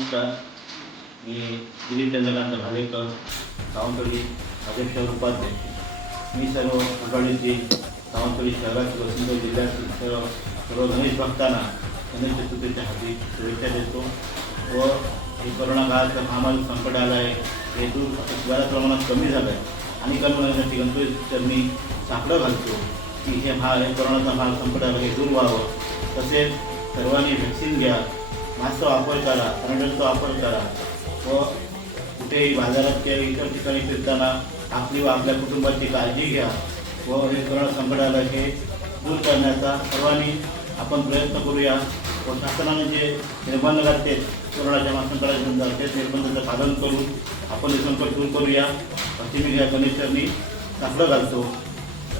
नमस्कार. मी दिलीप चंद्रकांत भालेकर, सावंतवाडी अध्यक्ष उपाध्यक्ष. मी सर्व मंडळीतील सावंतवाडी शहरातील वसंत जिल्ह्यातील सर्व गणेश भक्तांना गणेश चतुर्थीच्या हार्दिक शुभेच्छा देतो. व हे कोरोना काळाचं महामारी संकट आलं आहे, हे दूर बऱ्याच प्रमाणात कमी झालं आहे. आणि कल्पनेसाठी गणपती चरणी साकडं घालतो की हे कोरोनाचा महाग संकट आलं हे दूर व्हावं. तसेच सर्वांनी व्हॅक्सिन घ्या, मास्कचा वापर करा, सॅनिटायझरचा वापर करा व कुठेही बाजारात किंवा इतर ठिकाणी फिरताना आपली व आपल्या कुटुंबाची काळजी घ्या व हे कोरोना संकट आलं हे दूर करण्याचा सर्वांनी आपण प्रयत्न करूया. व शासनाने जे निर्बंध घातले कोरोनाच्या संकटाच्या तेच निर्बंधाचं पालन करून आपण हे संकट दूर करूया. अशी मी गणेश चरणी साकडं घालतो.